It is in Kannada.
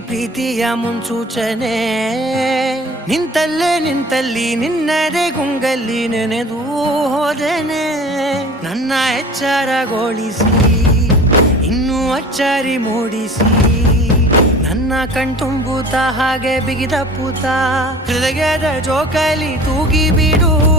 ಪ್ರೀತಿಯ ಮುನ್ಸೂಚನೆ ನಿಂತಲ್ಲಿ ನಿನ್ನದೇ ಗುಂಗಲ್ಲಿ ನೆನೆದು ಹೋದೆನೆ ನನ್ನ ಎಚ್ಚರಗೊಳಿಸಿ ಇನ್ನೂ ಅಚ್ಚರಿ ಮೂಡಿಸಿ ನನ್ನ ಕಣ್ತುಂಬುತ್ತ ಹಾಗೆ ಬಿಗಿದ ಪೂತ ಹೃದಯದ ಜೋಕಾಲಿ ತೂಗಿ ಬಿಡು